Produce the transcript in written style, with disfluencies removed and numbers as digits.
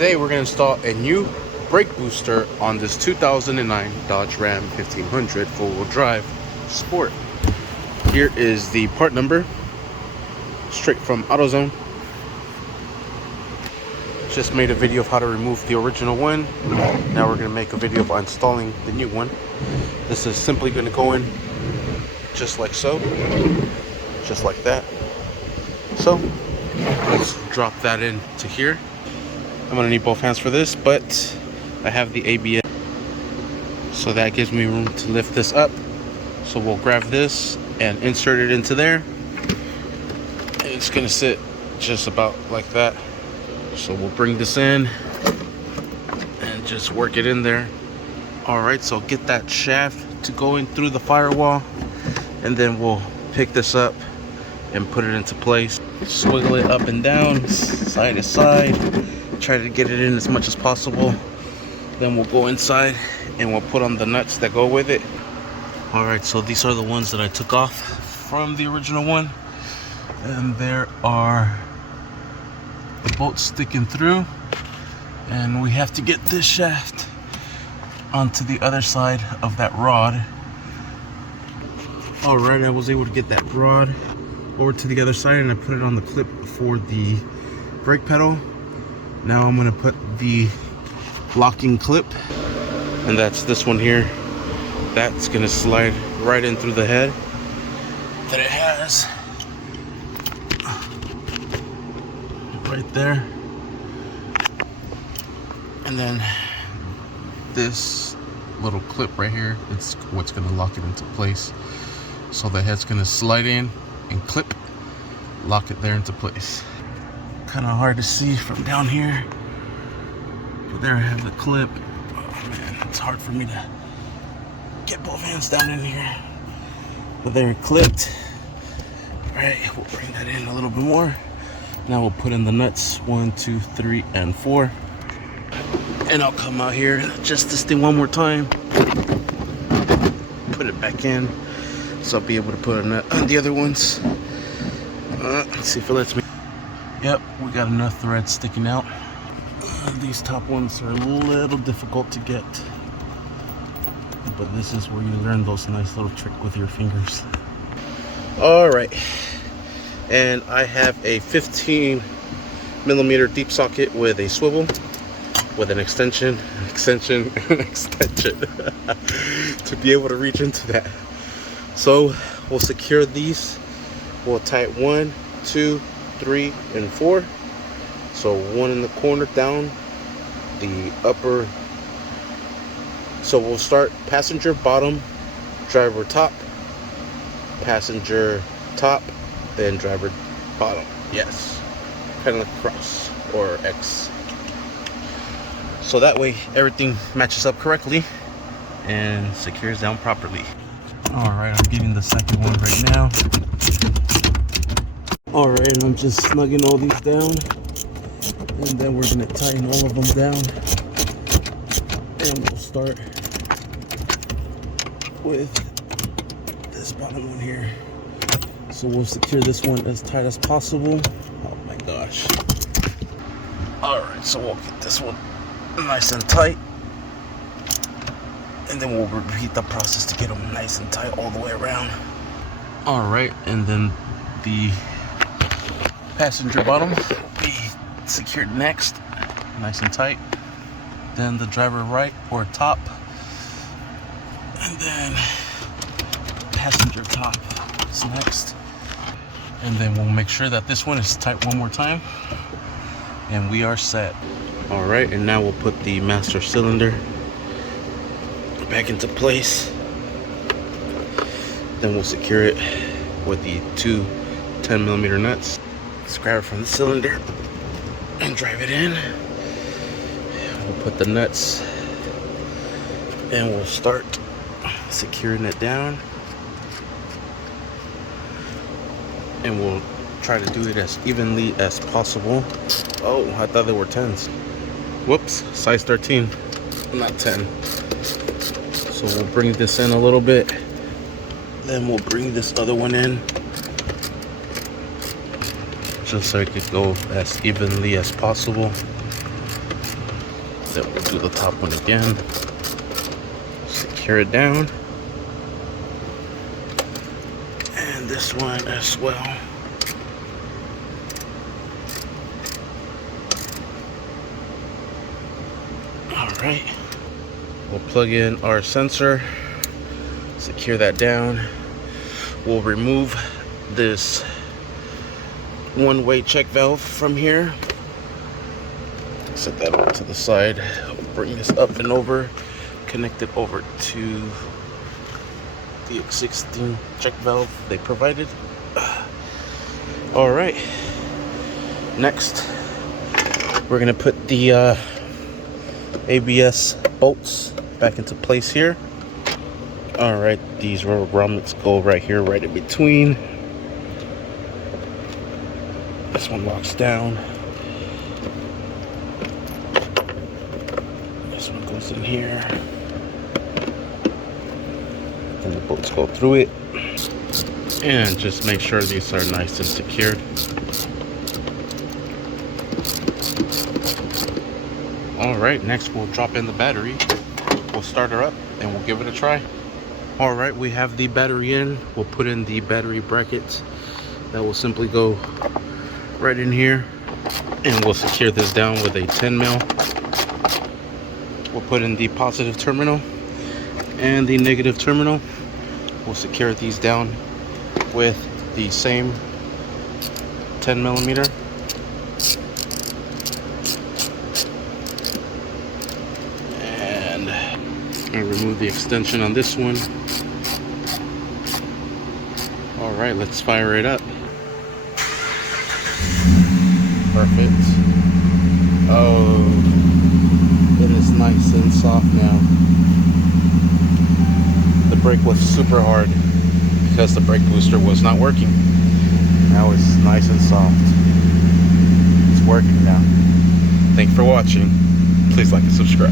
Today we're going to install a new brake booster on this 2009 Dodge Ram 1500 four-wheel drive Sport. Here is the part number, straight from AutoZone. Just made a video of how to remove the original one. Now we're going to make a video of installing the new one. This is simply going to go in just like so, just like that. So let's drop that into here. I'm going to need both hands for this, but I have the ABS, so that gives me room to lift this up. So we'll grab this and insert it into there, and it's going to sit just about like that. So we'll bring this in and just work it in there. Alright, so get that shaft to go in through the firewall, and then we'll pick this up and put it into place. Swiggle it up and down, side to side. Try to get it in as much as possible. Then we'll go inside and we'll put on the nuts that go with it. Alright, so these are the ones that I took off from the original one. And there are the bolts sticking through. And we have to get this shaft onto the other side of that rod. Alright, I was able to get that rod over to the other side, and I put it on the clip for the brake pedal. Now I'm going to put the locking clip, and that's this one here. That's going to slide right in through the head that it has right there. And then this little clip right here, it's what's going to lock it into place. So the head's going to slide in and clip, lock it there into place. Kind of hard to see from down here, but there I have the clip. Oh man, it's hard for me to get both hands down in here, but they're clipped. All right, we'll bring that in a little bit more. Now we'll put in the nuts, 1, 2, 3, and 4, and I'll come out here and adjust this thing one more time, put it back in, so I'll be able to put a nut on the other ones. Let's see if it lets me. Yep, we got enough thread sticking out. These top ones are a little difficult to get, but this is where you learn those nice little tricks with your fingers. Alright, and I have a 15mm deep socket with a swivel, with an extension to be able to reach into that. So we'll secure these. We'll tie it 1, 2, 3, and 4. So one in the corner down the upper. So we'll start passenger bottom, driver top, passenger top, then driver bottom. Yes, kind of like cross or X. So that way everything matches up correctly and secures down properly. Alright, I'm getting the second one right now. Alright, I'm just snugging all these down, and then we're going to tighten all of them down, and we'll start with this bottom one here. So we'll secure this one as tight as possible. Oh my gosh. Alright, so we'll get this one nice and tight, and then we'll repeat the process to get them nice and tight all the way around. Alright, and then the passenger bottom will be secured next, nice and tight. Then the driver right or top, and then passenger top is next. And then we'll make sure that this one is tight one more time, and we are set. Alright, and now we'll put the master cylinder back into place. Then we'll secure it with the two 10mm nuts. Let's grab it from the cylinder and drive it in. We'll put the nuts and we'll start securing it down. And we'll try to do it as evenly as possible. Oh, I thought they were 10s. Whoops, size 13, not 10. So we'll bring this in a little bit. Then we'll bring this other one in, just so it could go as evenly as possible. Then we'll do the top one again. Secure it down. And this one as well. Alright. We'll plug in our sensor. Secure that down. We'll remove this one-way check valve from here. Set that over to the side. Bring this up and over. Connect it over to the existing check valve they provided. All right. Next, we're gonna put the ABS bolts back into place here. All right, these rubber grommets go right here, right in between. This one locks down. This one goes in here. And the bolts go through it. And just make sure these are nice and secured. All right, next we'll drop in the battery. We'll start her up and we'll give it a try. All right, we have the battery in. We'll put in the battery brackets. That will simply go right in here, and we'll secure this down with a 10 mil. We'll put in the positive terminal and the negative terminal. We'll secure these down with the same 10 millimeter. And I'll remove the extension on this one. All right, let's fire it up. Perfect. Oh, it is nice and soft now. The brake was super hard because the brake booster was not working. Now it's nice and soft. It's working now. Thanks for watching. Please like and subscribe.